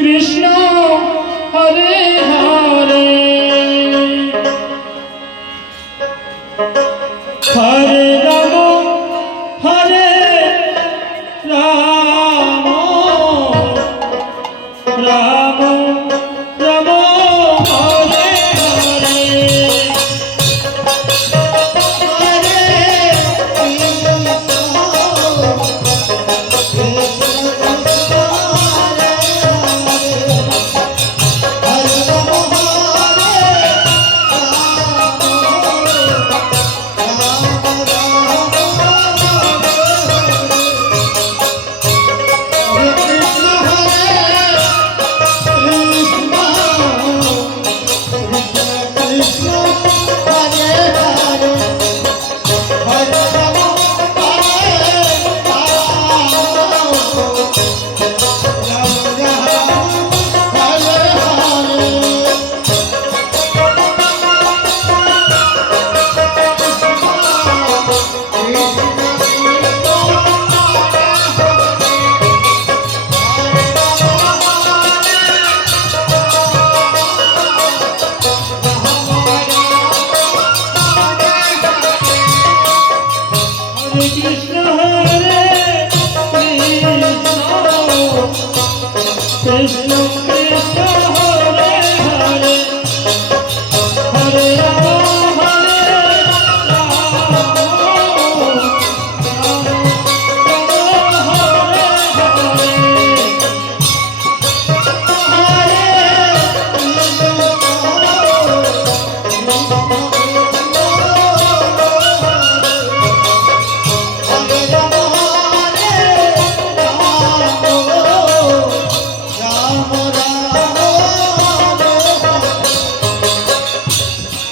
Krishna Hare Hare. Hare Krishna Krishna